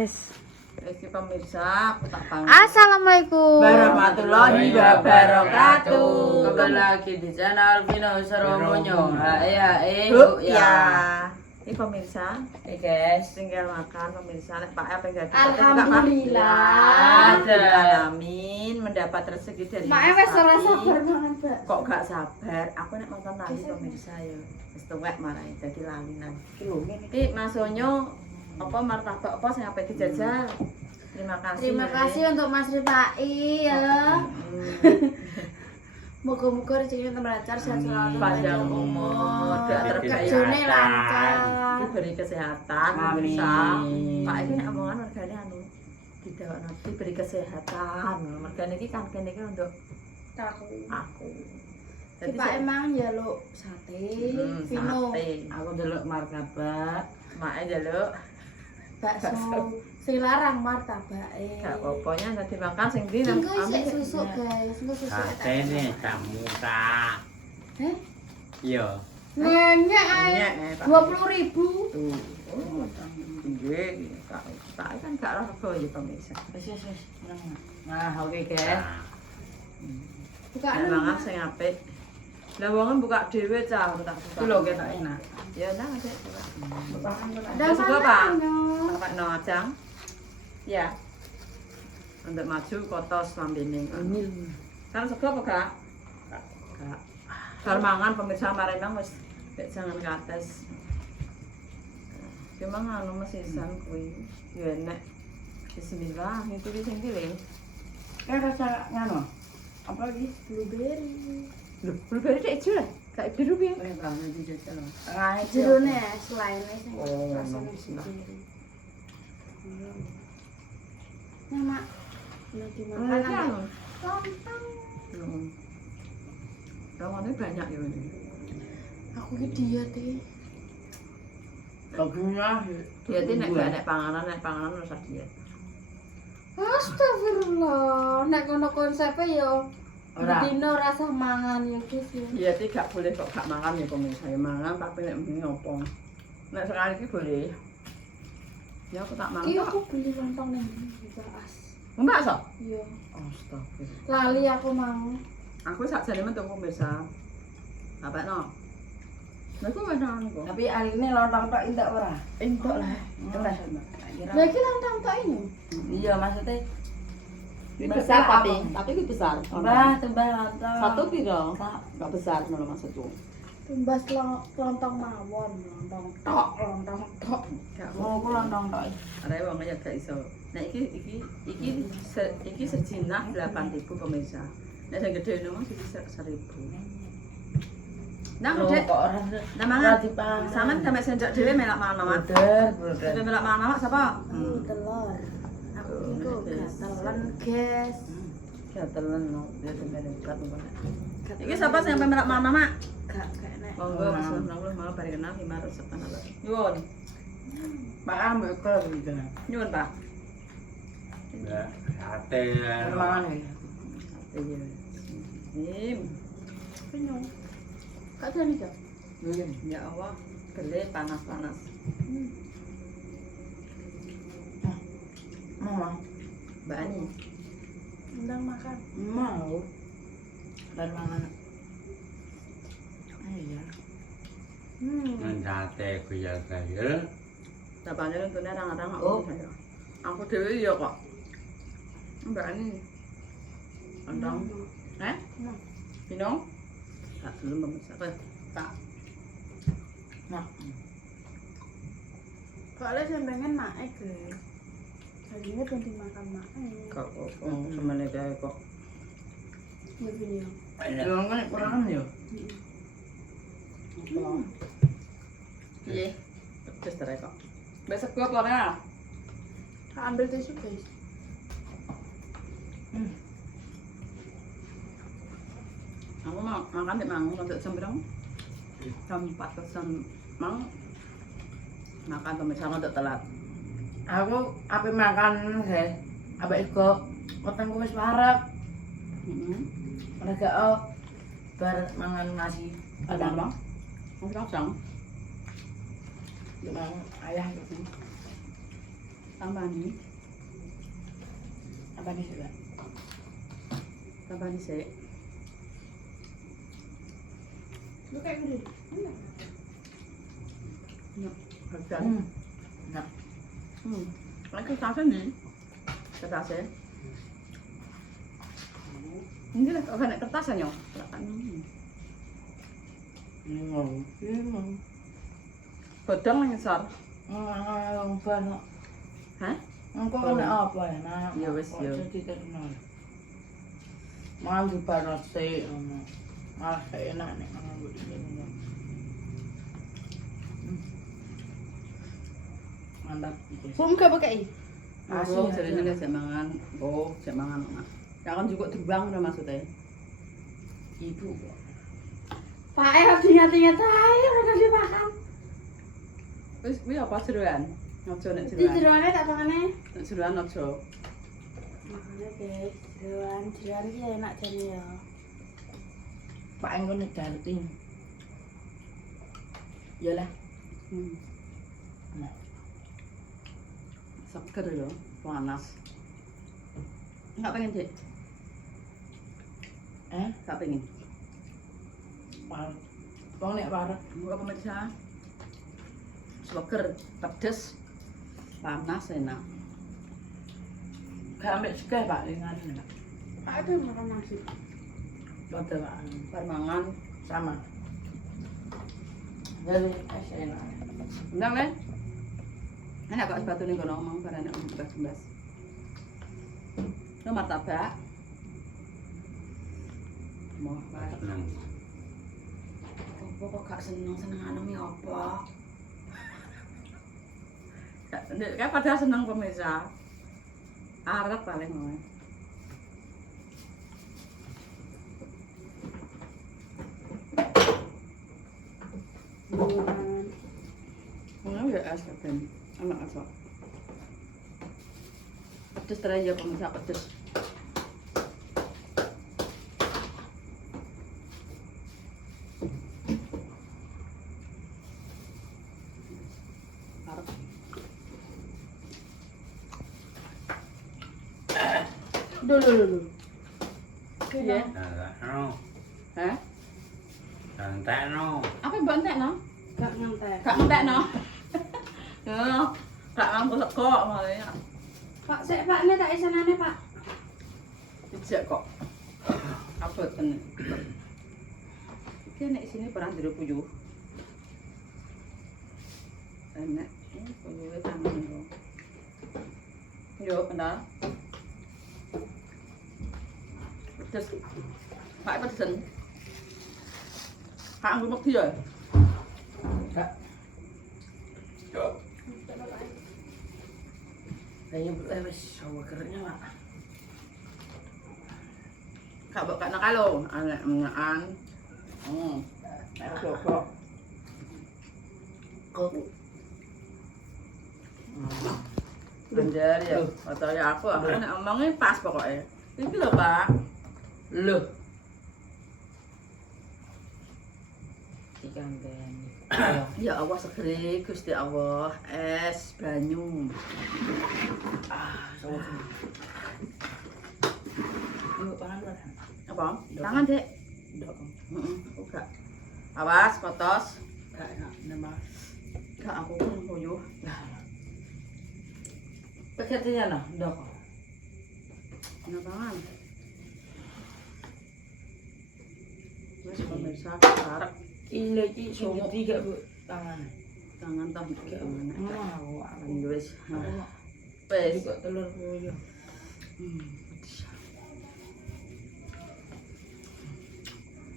Wes. Iki pemirsa, aku tak bangun. Assalamualaikum Warahmatullahi wabarakatuh. Kembali lagi di channel Vino Seromonyo. Hae Ya. Ini pemirsa, guys. tinggal makan pemirsa. Nek Pak apa yang jadi? Alhamdulillah. Alamin mendapat rezeki dari Mak wes ora sabar mangan, Mbak. Kok gak sabar? Aku nek nonton lali pemirsa ya. Wis tuwek marai dadi lali nang. Iki Mas Sonyo apa martabak apa sing ape dijajal? Terima kasih. Terima kasih untuk Mas Rifai ya. Moga-moga rezekinya tambah lancar, sehat selalu, Panjang umur, kerjane lancar. diberi kesehatan pemirsa. Pak iki nek omongan mergane anu didawakno diberi kesehatan. Mergane iki kan kene iki untuk aku. Jadi Pak emang njaluk sate, Vino sate. Aku ndelok martabak. Mak njaluk bakso. Sing larang martabake. gak apa-apanya dadi makan sing ndi nang Engko isih susuk, guys. Engko susuk. Katene kamu tak. Heh? Iya. Nenek ae. Nyek, Pak. 20.000. Tuh. Nggih, tak kan gak rego ya pemirsa. Wis. Nah, oke guys. Buka Mangan sing apik. Lah wong buka dhewe cah tak buka. Iki lho ketok enak. Ya nang Dek. Ada Suka, Pak? mana? Pak no ajang. Ya. Untuk maju kotos lambene. Kan sego apa gak? Gak. Bar mangan pemirsa mari nang wis jangan kates. Cuma anu mesisan kuwi. Ya enek. Bismillah, itu ki sing pilih. Rasa ngano? Apa lagi? Blueberry. Lho, blueberry dek jule. Kayak biru piye? Bangun di jajal. Tengah Jerone selainnya sing Oh, rasane bismillah. sendiri. Nah, Mak. Lagi makan Lagi apa? anu. Lontong. Rawannya banyak ya ini. Aku ki diet iki. Bagunya. Diet ini nek panganan ora usah diet. Astagfirullah. Nek ngono konsepe ya Ora. dino rasa mangan ya, Guys ya. Diet iki gak boleh kok gak mangan ya pemirsa. Ya mangan tapi nek bengi opo. Nek sekali iki boleh. Ya aku tak mangan. Iki aku beli lontong ning Baas. Mbak sok? Iya. Astagfirullah. Lali aku mau. Aku sakjane metu pemirsa. Apa no? Lah kok ana kok. Tapi hari ini lontong tok entuk ora? Entuk lah. Enggak. Lah iki lontong tok ini. Iya maksudnya. Ini besar tapi ini besar. Mbah, tembah lontong. Satu piro? Enggak besar ngono maksudku. Tumbas lontong mawon, lontong tok. Gak Mau ku lontong tok. Arek wong ya gak iso. Nah iki sejinak 8.000 pemirsa. Nek sing gedhe nomong siji 1.000. Nang Loh, Dek. kok ora Nah mangan. dipangan. Sampeyan sampe sendok dhewe melak mangan Mak. Bruder. Dhewe melak mangan Mak sapa? Telur. Aku iki kok gatelan, guys. Gatelan no, dia temene kat ngono. Iki sapa sing sampe melak mangan Mak? Gak enak. Monggo bismillah malah bari kenal himar sepan Allah. Nyuwun. Makan mbek kok gitu. Nyuwun Pak. Ya, sate. Mangan ya. Iya. Nim. Penyong. Gak jadi gak? Ya Allah, gele panas-panas. Mama, Mbak Ani. Undang makan. mau. Dan mangan. Iya. Nang sate ku ya saya. Tapane untune rang-rang Oh. aku dhewe ya kok. Mbak Ani. Andang. Eh? Pinong? Tak belum pemirsa. Tak. Nah, Soalnya saya pengen naik guys. Tadinya pengen dimakan naik. Kok semene kae kok. Ya video. belum kan kurang ya. Piye? Pedes tere kok. Besok gua apa ora? Tak ambil tisu guys. Aku mau makan di Mangu untuk jam jam 4 jam mau makan pemirsa untuk telat. Aku ape makan guys. Ape iko wetengku wis parek. Mereka bar mangan nasi. Ada apa? Mau kacang? Dengan ayah gitu. Tambah nih. Apa nih juga? Tambah nih sih. Lu kayak gini. Kerja. Nah, Lagi kertasnya nih. Kertasnya. Ini lah kalau kena kertasnya nyok. ini mau. Bedang yang besar. Ang paano? Hah? Ang ko na apa ya na. Iya, wes, iya. Jadi terkenal. Mahal di panas sih, malah kayak enak nih kalau begini. Mantap. Bum gak pakai. Aku jadi ini saya mangan. Oh, saya mangan. Ya kan juga terbang udah maksudnya. Ibu. Pak harus dinyata-nyata aja udah dimakan. Wis kuwi apa seruan? Ojo nek Di seruan. jeroane tak pangane. Nek seruan ojo. Makanya guys, jeroan iki enak jane ya. Pak Engko nek darting. Yalah. Nah, Seger lho, panas. Enggak pengen, Dik. Enggak pengen. Pak. Wong nek parek Buka pemirsa. Seger, pedes. Panas enak. gak ambek juga Pak ngene Pak. Pak itu makan nasi. Betul Pak. Bar mangan. Sama. Jadi enak. Ndang, Le. Enak kok es batu ning kono omong bar enak mbas-mbas. Itu martabak. Mau apa? Seneng. Apa kok gak seneng-senengan mi apa? Kayak pada seneng pemirsa. Arep paling mau. Mau ya es kan. Anak asok. Pedes terus ya pemirsa pedes. Dulu. Iya. Santakno. Hah? Santakno. Apa mbok entekno? Gak ngantek. Gak entekno. Yo, gak mampu sekok malah. Pak, sik Pak, ini tak isanane Pak. Ijek kok. Abot tenan. Iki nek sini pernah jero puyuh. Enak. Puyuhe tangan kok. Yo, kenal. Pedes. Pak pedesen. Kak anggo mekti ya. Kak. Kayaknya wis sawo kereknya Pak. Kak mbok kak nakalo, anak mengaan. Kok. Kok. Bener ya. Atau ya aku nek omongnya pas pokoknya. Iki lho, Pak. Loh. Ikan ben. Ya Allah segere Gusti Allah, es banyu. Sawo. Yuk pangan Pak. Apa? Tangan, Dek. Ndok. Heeh, uga. Awas kotos. Gak enak nembak. Gak aku pun puyuh. Paketnya nah, ndok. Enak banget. Wes pemirsa karep Iya iki sing Somo. tiga Bu tangan. tangan tah iki mana. Mau aku. Wes. Aku Wes. juga telur puyuh.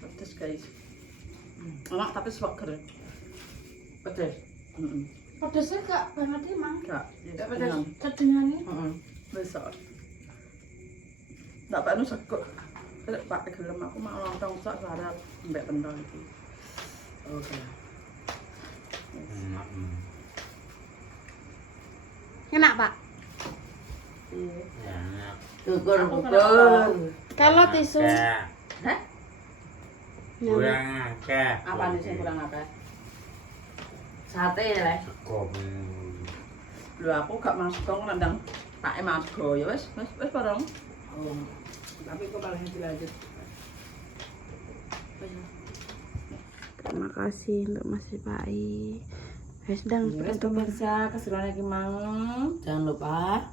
Pedes guys. Enak tapi seger. Pedes. Heeh. Pedesnya gak banget emang. Gak. Gak pedes. Kedengane. Heeh. Besok. Tak pak nu sekut. Pak gelem aku mau lontong sak sarap mbek pentol iki. Oke. Enak Pak. Ya, enak. Syukur Aku betul. kenapa? Kalau tisu. Akeh. Hah? Kurang akeh. Apa nih sing kurang apa? Sate ya, Le. Cukup. Lho aku gak masuk kok nandang Pak Margo ya wis bareng. Oh. Tapi kok paling dilanjut. Terima kasih untuk Mas Ripai. Wes ndang Wis pemirsa keseruan iki mang Jangan lupa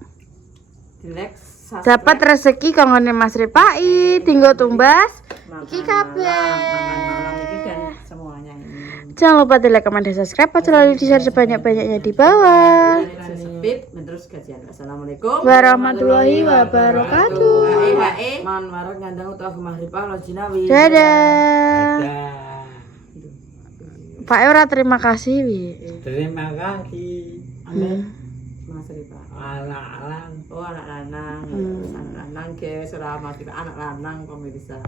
di-like dapat rezeki kanggo Mas Ripai, tinggal tumbas iki kabeh. malam iki dan semuanya ini. Jangan lupa di like, comment, dan subscribe. Selalu di-share sebanyak-banyaknya di bawah. Sesepit terus kajian. Assalamualaikum Warahmatullahi wabarakatuh. man marang ngandang utawa Gemah Ripa lo jinawi. Dadah. Dadah. Pak Ora terima kasih wi. Terima kasih. Mas Ripa. Alang-alang. Oh anak lanang, anak lanang ke selamat anak lanang pemirsa.